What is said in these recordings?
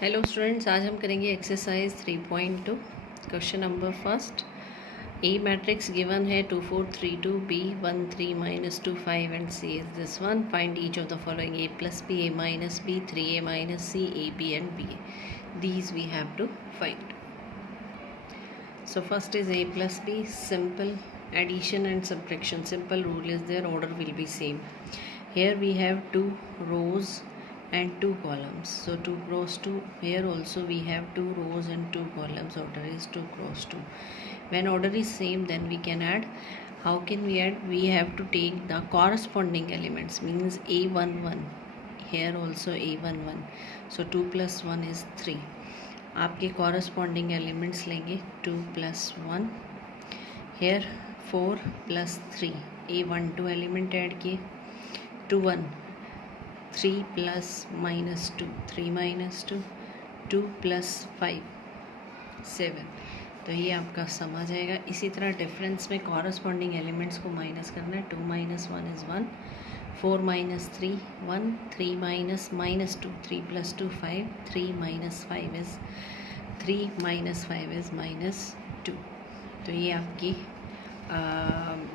Hello students, आज हम करेंगे exercise 3.2 question number first. A matrix given है 2 4 3 2 B 1 3 minus 2 5 and C is this one. Find each of the following A plus B, A minus B, 3a minus C, A B and B A. These we have to find. So first is a plus b, simple addition and subtraction. Simple rule is there, order will be same. Here we have 2 rows and 2 columns, so 2 cross 2. Here also we have 2 rows and 2 columns, order is 2 cross 2. When order is same, then we can add. How can we add? We have to take the corresponding elements, means a11, here also a11, so 2 plus 1 is 3. आपके corresponding elements लेंगे 2 plus 1, here 4 plus 3, a12 element add किए 2 1, 3 plus minus 2, 3 minus 2, 2 plus 5 7. तो ये आपका समझ आएगा. इसी तरह डिफरेंस में कॉरस्पॉन्डिंग एलिमेंट्स को माइनस करना है. 2 minus 1 is 1, 4 minus 3 1, 3 minus minus 2, 3 plus 2 5, 3 minus 5 is 3 minus 5 is minus 2. तो ये आपकी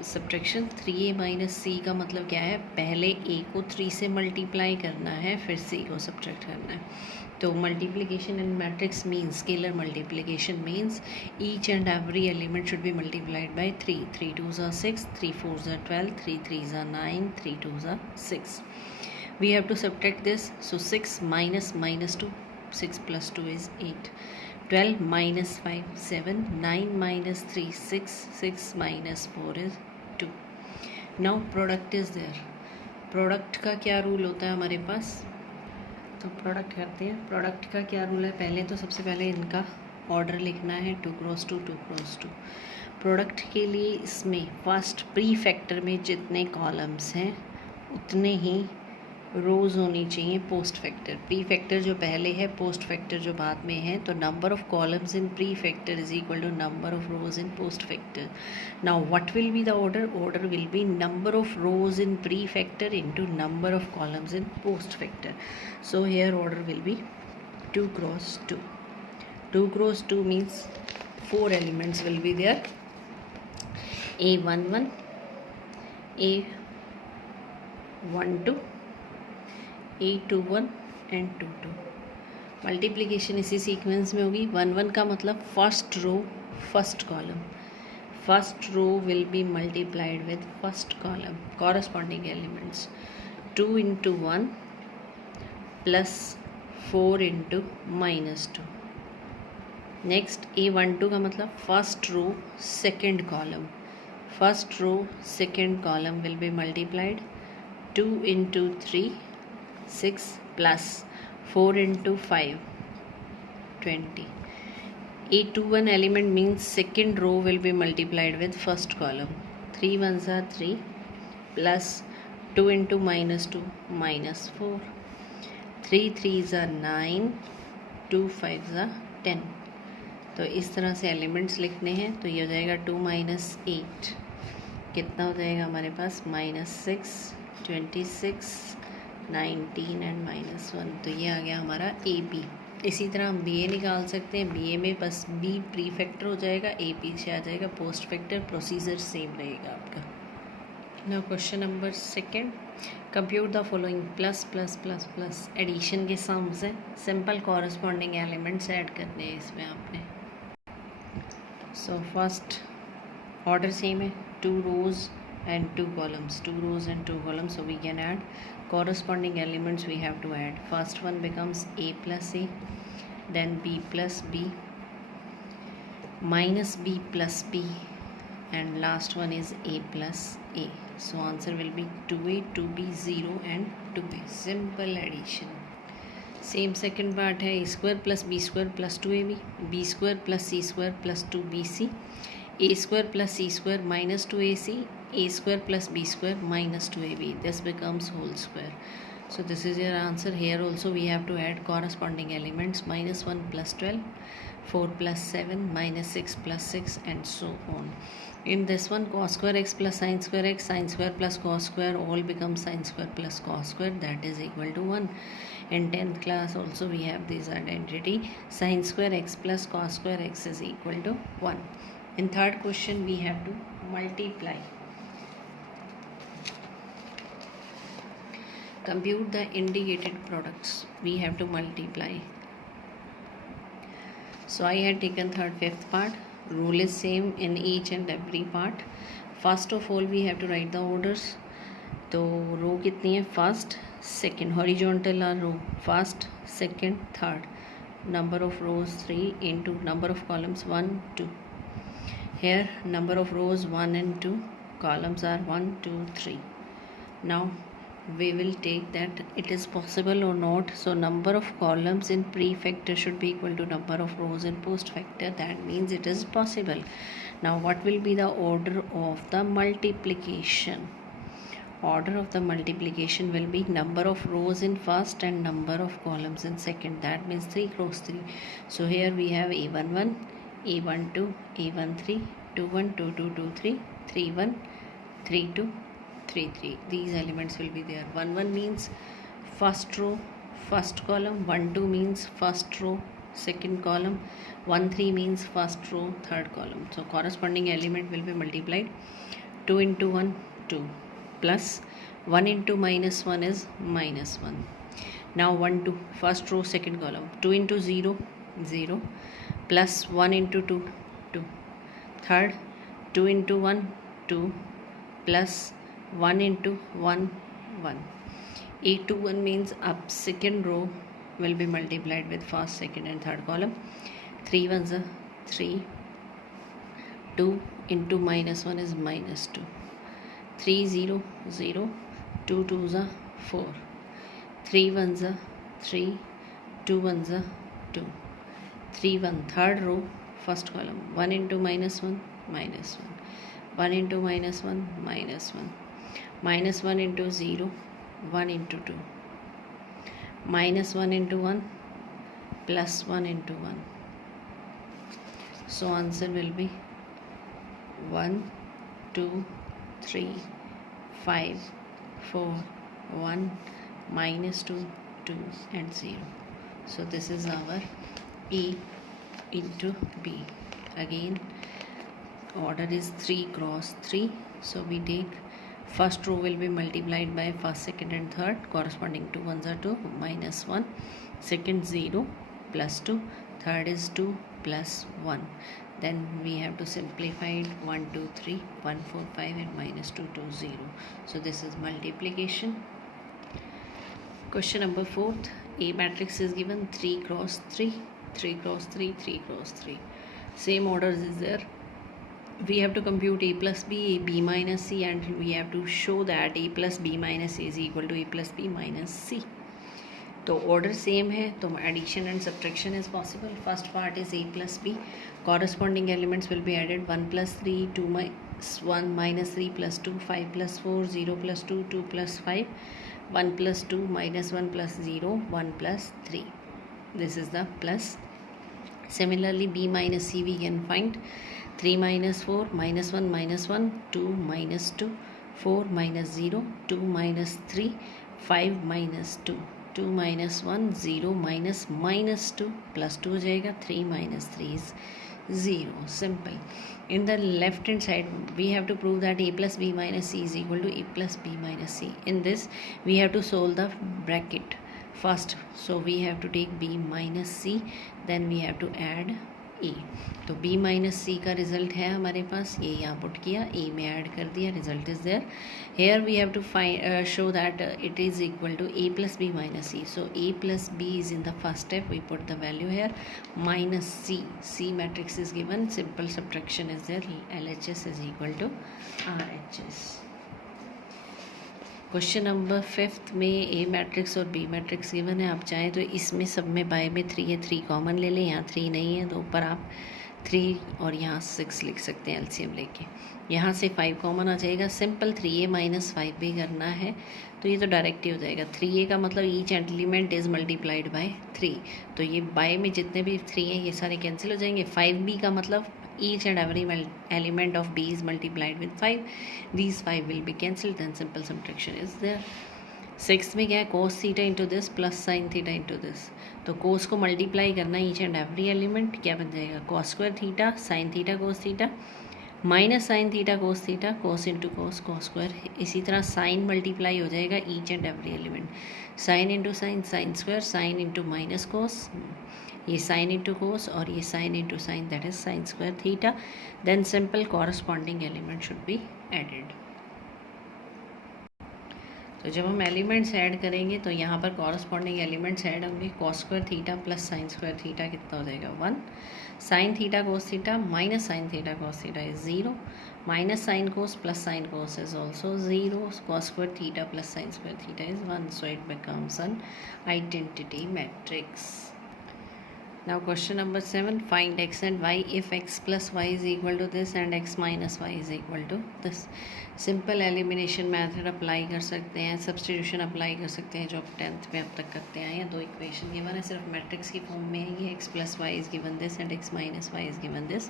सब्ट्रैक्शन. 3a माइनस सी का मतलब क्या है? पहले a को 3 से मल्टीप्लाई करना है, फिर c को सब्ट्रैक्ट करना है. तो multiplication in matrix means scalar multiplication means each and every element should B multiplied by 3. 3 2s are 6, 3 4s are 12, 3 3s are 9, 3 2s are 6. We have to subtract this. So 6 minus minus 2, 6 plus 2 is 8. 12 minus 5 7, 9 minus 3 6, 6 minus 4 is 2. Now product is there. Product का क्या rule होता है हमारे पास? तो product करते हैं. Product का क्या रूल है? पहले तो सबसे पहले इनका ऑर्डर लिखना है 2 क्रॉस 2, 2 क्रॉस 2. प्रोडक्ट के लिए इसमें फर्स्ट प्री फैक्टर में जितने कॉलम्स हैं उतने ही रोज़ होनी चाहिए पोस्ट फैक्टर. प्री फैक्टर जो पहले है, पोस्ट फैक्टर जो बाद में है. तो number of columns in pre factor is equal to number of rows in post factor. Now what will be the order? Order will be number of rows in pre factor into number of columns in post factor. So here order will be 2 cross 2. 2 cross 2 means 4 elements will be there. a11, a12, a21 and 2 2. Multiplication इसी sequence में होगी. 1 1 का मतलब first row first column. First row will be multiplied with first column corresponding elements. 2 into 1 plus 4 into minus 2. Next a12 का मतलब first row second column. First row second column will be multiplied. 2 into 3 6 plus 4 into 5 20. a21 element means second row will be multiplied with first column. 3 1s are 3 plus 2 into minus 2 minus 4. 3 3s are 9, 2 5s are 10. तो इस तरह से elements लिखने हैं. तो ये हो जाएगा 2 minus 8. कितना हो जाएगा हमारे पास? -6, 26, 19 एंड -1. तो ये आ गया हमारा ए बी. इसी तरह हम बी ए निकाल सकते हैं. बी ए में बस बी प्री फैक्टर हो जाएगा, ए पीछे आ जाएगा पोस्ट फैक्टर. प्रोसीजर सेम रहेगा आपका. Now question number second. Compute the following. Plus plus plus plus addition के सम्स हैं. सिंपल कॉरस्पॉन्डिंग एलिमेंट्स ऐड करने हैं इसमें आपने. सो फर्स्ट ऑर्डर सेम है. 2 rows and 2 columns, 2 rows and 2 columns, so we can add corresponding elements. We have to add. First one becomes a plus a, then b plus b, minus b plus b, and last one is a plus a. So answer will be 2a, 2b, 0 and 2a. Simple addition. Same second part है. a square plus B square plus 2ab, b square plus c square plus 2bc, a square plus c square minus 2ac, a square plus b square minus 2ab. This becomes whole square. So this is your answer. Here also we have to add corresponding elements. -1 plus 12, 4 plus 7, -6 plus 6, and so on. In this one, cos square x plus sin square plus cos square all become sin square plus cos square, that is equal to 1. In 10th class also we have this identity, sin square x plus cos square x is equal to 1. In third question we have to multiply. Compute the indicated products. We have to multiply. So I had taken third, fifth part. Rule is same in each and every part. First of all we have to write the orders. तो row कितनी है? First second, horizontal are row first second third, number of rows 3 into number of columns 1 2. Here number of rows 1 and 2, columns are 1 2 3. Now we will take that it is possible or not. So number of columns in prefactor should be equal to number of rows in postfactor. That means it is possible. Now what will be the order of the multiplication? Order of the multiplication will be number of rows in first and number of columns in second. That means 3 cross 3. So here we have a11, a12, a13, 21, 22, 23, 31, 32, 33. These elements will be there. 1 1 means first row first column, 1 2 means first row second column, 1 3 means first row third column. So corresponding element will be multiplied. 2 into 1 2 plus 1 into -1 is -1. Now 1 2 first row second column, 2 into 0 0 plus 1 into 2 2, third 2 into 1 2 plus 1 into 1 1. A21 means up second row will be multiplied with first second and third column. 3 ones are 3, 2 into -1 is -2, 3 0 0, 2 2s are 4, 3 ones are 3, 2 ones are 2, 3 1 third row first column, 1 into -1 -1, 1 into -1 -1, -1 into 0 1 into 2, -1 into 1 plus 1 into 1. So answer will be 1 2 3 5 4 1 -2 2 and 0. So this is our E into B. Again order is 3 cross 3. So we take first row will be multiplied by first second and third, corresponding to 1s are 2 -1, second 0 plus 2, third is 2 plus 1. Then we have to simplify it, 1 2 3 1 4 5 and -2 2 0. So this is multiplication. Question number 4th, A matrix is given 3 cross 3 3 cross 3 3 cross 3. Same orders is there. We have to compute a plus b, a b minus c, and we have to show that a plus b minus c is equal to a plus b minus c. तो order same है, तो addition and subtraction is possible. First part is a plus b. Corresponding elements will be added. 1 plus 3, 2 minus 1 minus 3 plus 2, 5 plus 4, 0 plus 2, 2 plus 5, 1 plus 2 minus 1 plus 0, 1 plus 3. This is the plus. Similarly, b minus c we can find. 3 minus 4 minus 1 minus 1, 2 minus 2, 4 minus 0, 2 minus 3, 5 minus 2, 2 minus 1 0 minus -2 plus 2 हो जाएगा, 3 minus 3 is 0. Simple. In the left hand side we have to prove that a plus b minus c is equal to a plus b minus c. In this we have to solve the bracket first. So we have to take b minus c, then we have to add ए. तो b minus सी का result है हमारे पास, ये यहाँ put किया, ए में add कर दिया, result is there. Here we have to find show that it is equal to a plus B minus C. So a plus B is in the first step, we put the value here, minus C. C matrix is given, simple subtraction is there, LHS is equal to RHS. Question number 5th में A matrix और B matrix given है. आप चाहें तो इसमें सब में bye में 3 है, 3 कॉमन ले लें. यहाँ 3 नहीं है तो ऊपर आप 3 और यहाँ 6 लिख सकते हैं LCM लेके. यहाँ से 5 कॉमन आ जाएगा. सिंपल 3a माइनस 5b करना है तो ये तो डायरेक्ट ही हो जाएगा। 3a का मतलब each element is multiplied by 3, तो ये बाय में जितने भी 3 हैं ये सारे कैंसिल हो जाएंगे। 5b का मतलब each and every element of b is multiplied with 5, these 5 will be cancelled, then simple subtraction is there। 6 में क्या है, cos theta into this plus sine theta into this, तो cos को मल्टीप्लाई करना ईच एंड एवरी एलिमेंट, क्या बन जाएगा cos square theta sine theta cos theta minus sine theta cos theta cos into cos square. इसी तरह sign multiply हो जाएगा each and every element, sine into sine sine square sine into minus cos, ये sine into cos और ये sine into sine, that is sine square theta. Then simple corresponding element should be added. तो जब हम elements add करेंगे तो यहाँ पर कॉरस्पॉन्डिंग एलिमेंट्स ऐड होंगे। Cos square theta plus sine square theta कितना हो जाएगा 1, sine theta cos theta minus sine theta cos theta is 0, minus sine cos plus sine cos is also 0, cos square theta plus sine square theta is 1, so it becomes an identity matrix. Now question number 7, find x and y if x plus y is equal to this and x minus y is equal to this। Simple elimination method apply कर सकते हैं, substitution apply कर सकते हैं जो आप 10th में अब तक करते आए हैं। 2 इक्वेशन गिवन है, सिर्फ मैट्रिक्स की फॉर्म में है ये, x plus Y is given this and x minus Y is given this.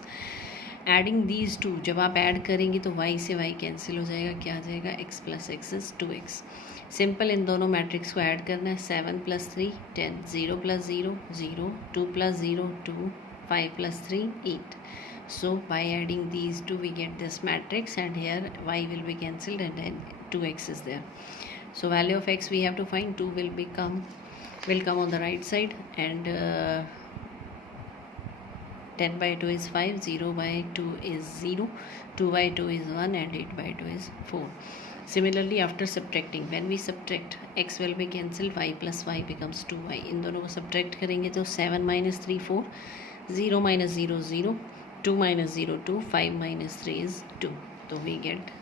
Adding these two, जब आप ऐड करेंगे तो y से y कैंसिल हो जाएगा, क्या आ जाएगा x plus x is 2x। Simple in दोनों मैट्रिक्स को ऐड करना है, 7 plus 3 10, 0 plus 0 0, 2 plus 0 2, 5 plus 3 8। So by adding these two we get this matrix and here y will be cancelled and then 2x is there. So value of x we have to find, 2 will come on the right side and 10 by 2 is 5, 0 by 2 is 0, 2 by 2 is 1 and 8 by 2 is 4. Similarly after subtracting, when we subtract x will be cancelled, y plus y becomes 2y। इन दोनों को subtract करेंगे तो 7 minus 3 4, 0 minus 0 0, 2 minus 0 2, 5 minus 3 is 2, तो we get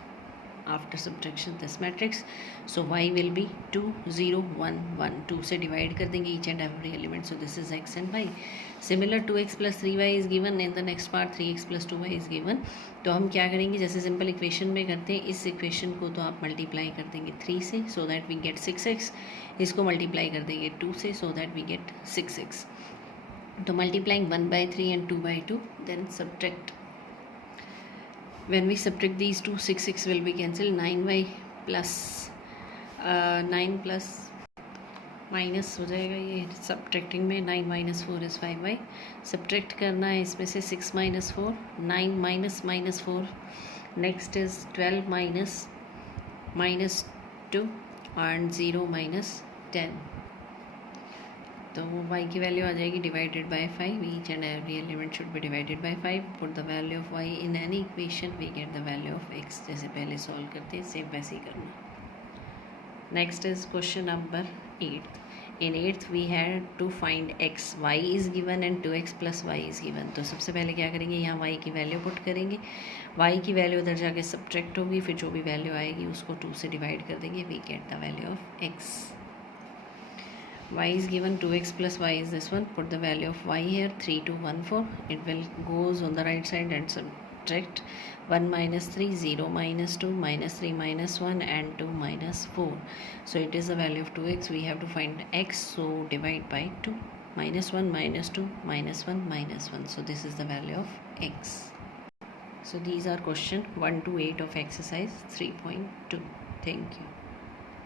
after subtraction this matrix। So y will be 2 0 1 1, 2 से divide कर देंगे each and every element, so this is x and y। Similar 2x plus 3y is given in the next part, 3x plus 2y is given। तो हम क्या करेंगे, जैसे simple equation में करते हैं, इस इक्वेशन को तो आप मल्टीप्लाई कर देंगे 3 से, so that we get 6x, इसको मल्टीप्लाई कर देंगे 2 से, so that we get 6x। तो multiplying 1 by 3 and 2 by 2, then subtract, when we subtract these two, 6 will be cancelled, 9y plus 9 plus minus हो जाएगा ये सब्ट्रैक्टिंग में, 9 minus 4 is 5y। सब्ट्रैक्ट करना है इसमें से 6 minus 4, 9 minus minus 4, next is 12 minus 2 and 0 minus 10, तो वो y की वैल्यू आ जाएगी divided by 5। Each and every element should be divided by 5। Put the value of y in any equation, we get the value of x। जैसे पहले solve करते हैं same वैसे ही करना। Next is question number 8। In 8th we had to find x, y is given and 2x plus y is given। तो सबसे पहले क्या करेंगे, यहाँ y की वैल्यू पुट करेंगे, y की वैल्यू उधर जाके सब्ट्रैक्ट होगी, फिर जो भी वैल्यू आएगी उसको 2 से डिवाइड कर देंगे, we get the value of x। y is given 2x plus y is this one, put the value of y here 3214, it will goes on the right side and subtract 1 minus 3, 0 minus 2, minus 3 minus 1 and 2 minus 4, so it is the value of 2x। we have to find x, so divide by 2, minus 1 minus 2 minus 1 minus 1, so this is the value of x। so these are question 1 to 8 of exercise 3.2। thank you।